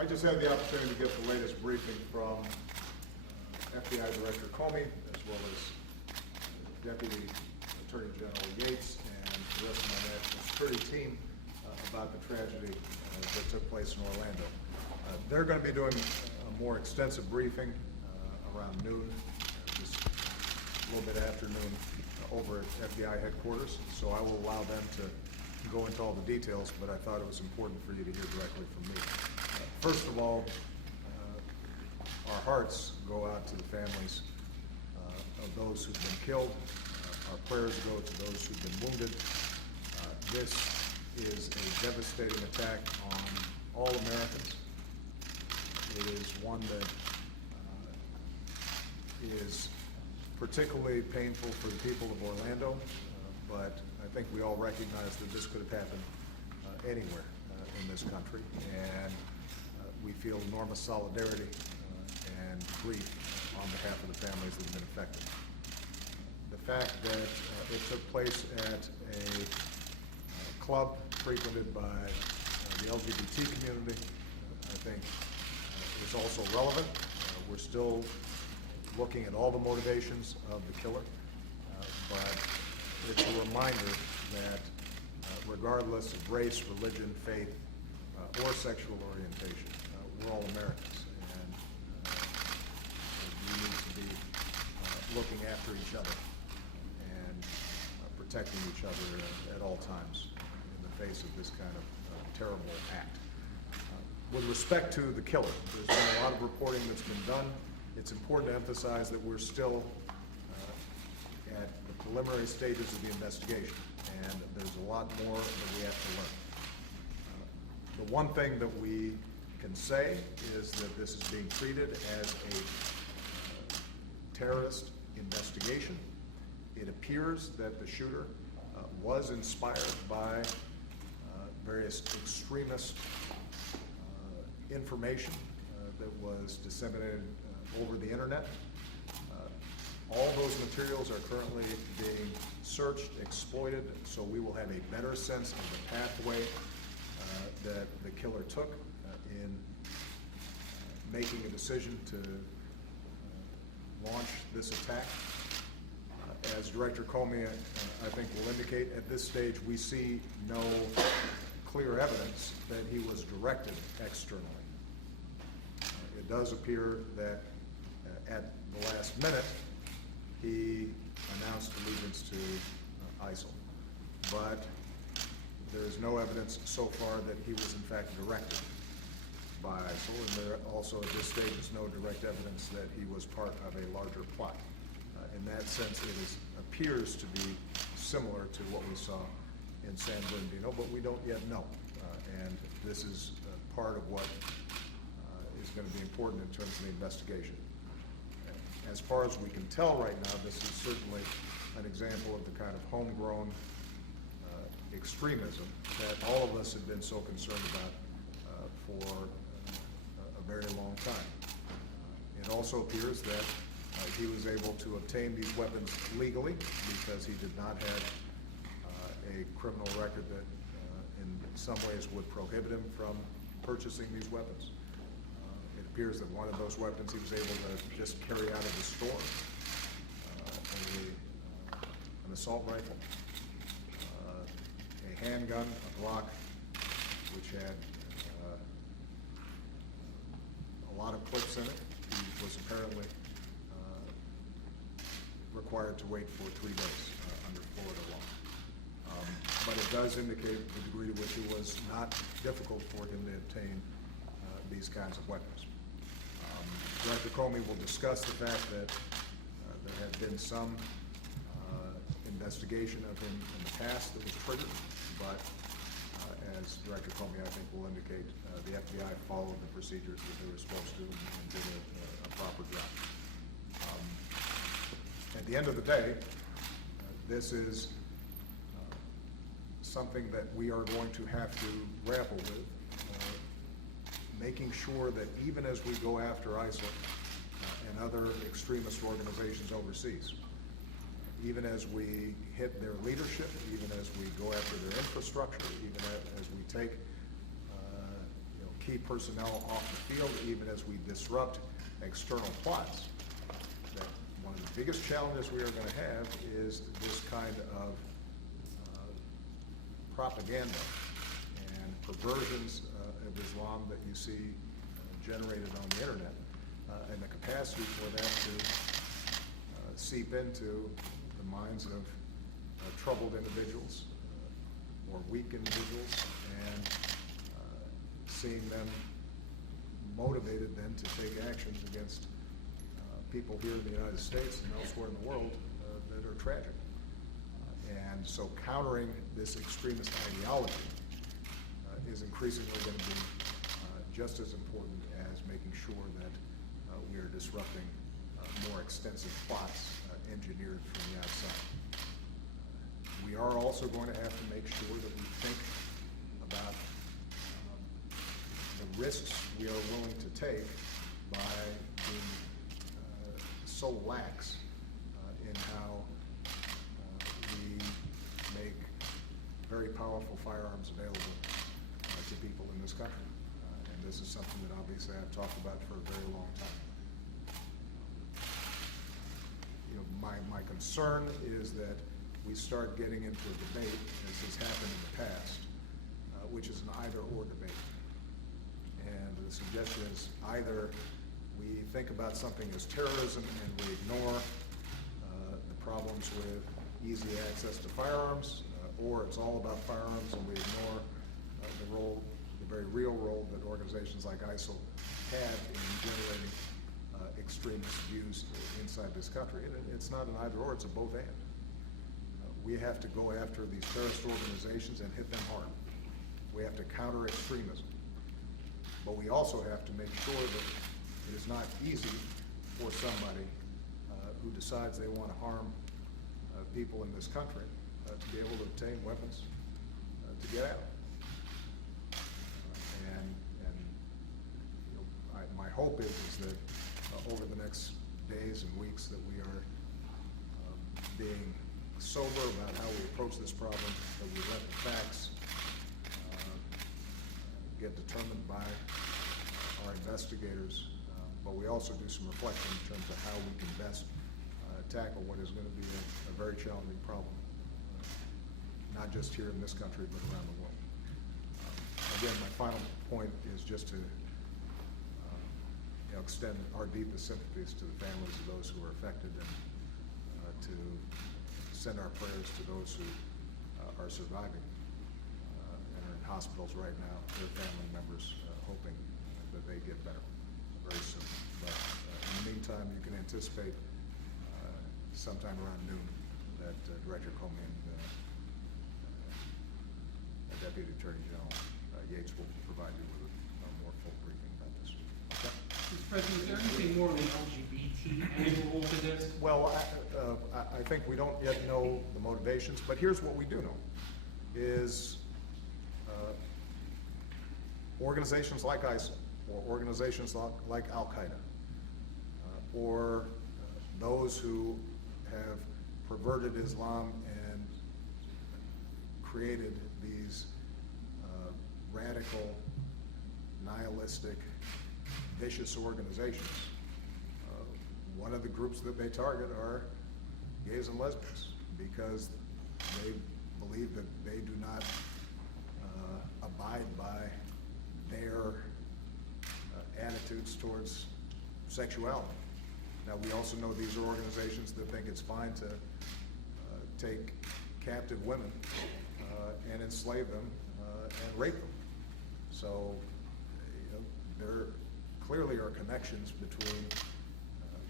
I just had the opportunity to get the latest briefing from FBI Director Comey, as well as Deputy Attorney General Yates and the rest of my national security team about the tragedy that took place in Orlando. They're going to be doing a more extensive briefing around noon, just a little bit after noon, over at FBI headquarters. So I will allow them to go into all the details, but I thought it was important for you to hear directly from me. First of all, our hearts go out to the families of those who've been killed. Our prayers go to those who've been wounded. This is a devastating attack on all Americans. It is one that is particularly painful for the people of Orlando, but I think we all recognize that this could have happened anywhere in this country, and we feel enormous solidarity and grief on behalf of the families that have been affected. The fact that it took place at a club frequented by the LGBT community, I think is also relevant. We're still looking at all the motivations of the killer, but it's a reminder that regardless of race, religion, faith, or sexual orientation, we're all Americans, and we need to be looking after each other and protecting each other at all times in the face of this kind of terrible act. With respect to the killer, there's been a lot of reporting that's been done. It's important to emphasize that we're still at the preliminary stages of the investigation, and there's a lot more that we have to learn. The one thing that we can say is that this is being treated as a terrorist investigation. It appears that the shooter was inspired by various extremist information that was disseminated over the internet. All those materials are currently being searched, exploited, so we will have a better sense of the pathway that the killer took in making a decision to launch this attack. As Director Comey, I think, will indicate, at this stage we see no clear evidence that he was directed externally. It does appear that at the last minute he announced allegiance to ISIL, but there is no evidence so far that he was in fact directed by ISIL, and there also at this stage is no direct evidence that he was part of a larger plot. In that sense, it appears to be similar to what we saw in San Bernardino, but we don't yet know, and this is part of what is going to be important in terms of the investigation. As far as we can tell right now, this is certainly an example of the kind of homegrown extremism that all of us have been so concerned about for a very long time. It also appears that he was able to obtain these weapons legally because he did not have a criminal record that in some ways would prohibit him from purchasing these weapons. It appears that one of those weapons he was able to just carry out of the store, an assault rifle, a handgun, a Glock, which had a lot of clips in it. He was apparently required to wait for 3 days under Florida law. But it does indicate the degree to which it was not difficult for him to obtain these kinds of weapons. Director Comey will discuss the fact that there had been some investigation of him in the past that was triggered, but as Director Comey, I think, will indicate, the FBI followed the procedures that they were supposed to and did a proper job. At the end of the day, this is something that we are going to have to grapple with, making sure that even as we go after ISIL and other extremist organizations overseas, even as we hit their leadership, even as we go after their infrastructure, even as we take key personnel off the field, even as we disrupt external plots. That one of the biggest challenges we are going to have is this kind of propaganda and perversions of Islam that you see generated on the internet, and the capacity for that to seep into the minds of troubled individuals or weak individuals, and seeing them motivated then to take actions against people here in the United States and elsewhere in the world that are tragic. And so countering this extremist ideology is increasingly going to be just as important as making sure that we are disrupting more extensive plots engineered from the outside. We are also going to have to make sure that we think about the risks we are willing to take by being so lax in how we make very powerful firearms available to people in this country. And this is something that obviously I've talked about for a very long time. My concern is that we start getting into a debate, as has happened in the past, which is an either-or debate. And the suggestion is either we think about something as terrorism and we ignore the problems with easy access to firearms, or it's all about firearms and we ignore the very real role that organizations like ISIL have in generating extremist views inside this country. And it's not an either-or, it's a both-and. We have to go after these terrorist organizations and hit them hard. We have to counter extremism. But we also have to make sure that it is not easy for somebody who decides they want to harm people in this country to be able to obtain weapons to get out. My hope is that over the next days and weeks that we are being sober about how we approach this problem, that we let the facts get determined by our investigators, but we also do some reflection in terms of how we can best tackle what is going to be a very challenging problem, not just here in this country, but around the world. Again, my final point is just to extend our deepest sympathies to the families of those who are affected, and to send our prayers to those who are surviving and are in hospitals right now, their family members, hoping that they get better very soon. But in the meantime, you can anticipate sometime around noon that Director Comey and Deputy Attorney General Yates will provide you with a more full briefing about this. Okay? Mr. President, is there anything more of an LGBT angle to this? Well, I think we don't yet know the motivations, but here's what we do know, is organizations like ISIL, or organizations like Al-Qaeda, or those who have perverted Islam and created these radical, nihilistic, vicious organizations. One of the groups that they target are gays and lesbians, because they believe that they do not abide by their attitudes towards sexuality. Now, we also know these are organizations that think it's fine to take captive women and enslave them and rape them. So, there clearly are connections between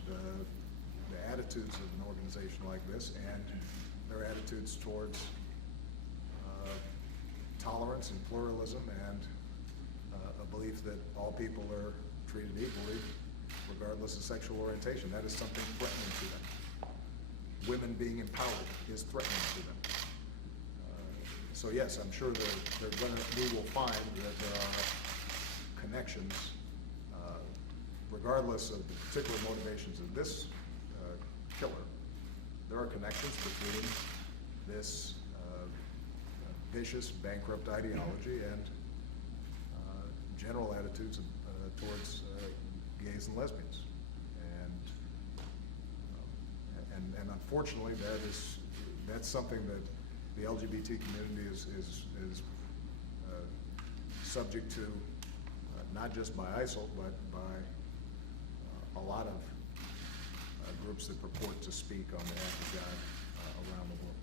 the attitudes of an organization like this and their attitudes towards tolerance and pluralism, and a belief that all people are treated equally regardless of sexual orientation. That is something threatening to them. Women being empowered is threatening to them. So yes, I'm sure we will find that there are connections, regardless of the particular motivations of this killer. There are connections between this vicious, bankrupt ideology and general attitudes towards gays and lesbians. And unfortunately, that's something that the LGBT community is subject to, not just by ISIL, but by a lot of groups that purport to speak on behalf of God around the world.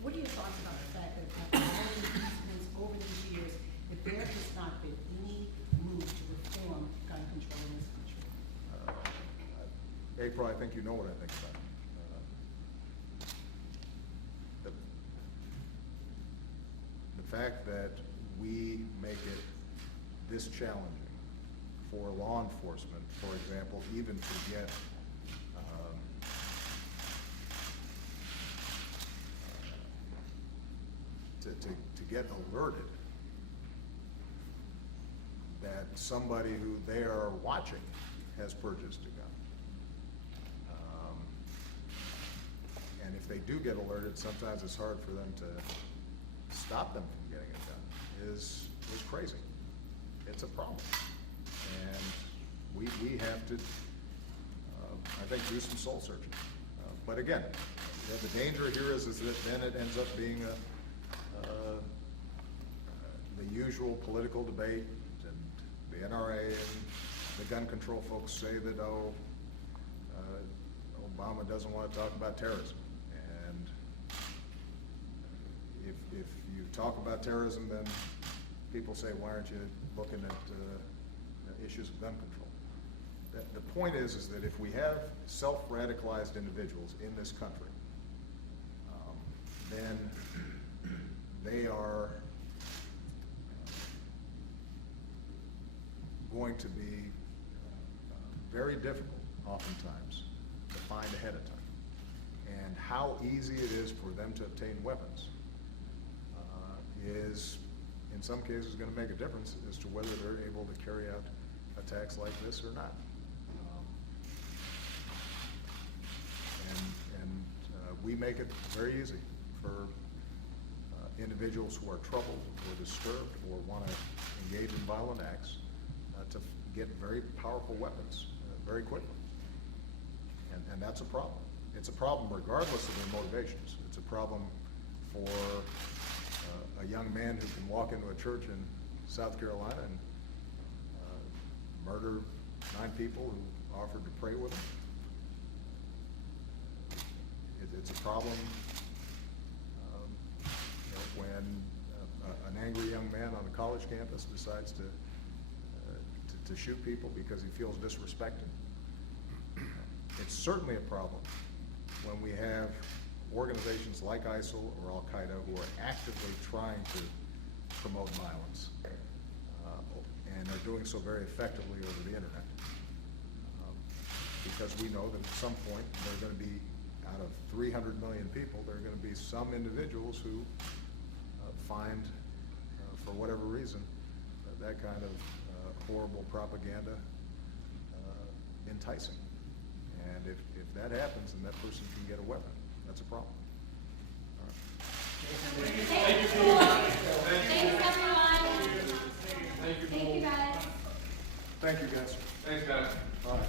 What are your thoughts about the fact that after all these incidents over these years, that there has not been any move to reform gun control in this country? April, I think you know what I think about it. The fact that we make it this challenging for law enforcement, for example, even to get to get alerted that somebody who they are watching has purchased a gun. And if they do get alerted, sometimes it's hard for them to stop them from getting a gun, is crazy. It's a problem. And we have to, I think, do some soul searching. But again, the danger here is that then it ends up being the usual political debate, and the NRA and the gun control folks say that, Obama doesn't want to talk about terrorism. And if you talk about terrorism, then people say, why aren't you looking at issues of gun control? The point is that if we have self-radicalized individuals in this country, then they are going to be very difficult, oftentimes, to find ahead of time. And how easy it is for them to obtain weapons is, in some cases, going to make a difference as to whether they're able to carry out attacks like this or not. We make it very easy for individuals who are troubled or disturbed or want to engage in violent acts to get very powerful weapons very quickly. And that's a problem. It's a problem regardless of their motivations. It's a problem for a young man who can walk into a church in South Carolina and murder 9 people who offered to pray with him. It's a problem when an angry young man on a college campus decides to shoot people because he feels disrespected. It's certainly a problem when we have organizations like ISIL or Al-Qaeda who are actively trying to promote violence and are doing so very effectively over the internet. Because we know that at some point there are going to be, out of 300 million people, there are going to be some individuals who find, for whatever reason, that kind of horrible propaganda enticing. And if that happens, then that person can get a weapon. That's a problem. All right. Thanks, everyone. Thank you, guys. Thank you, guys. Thanks, guys. All right.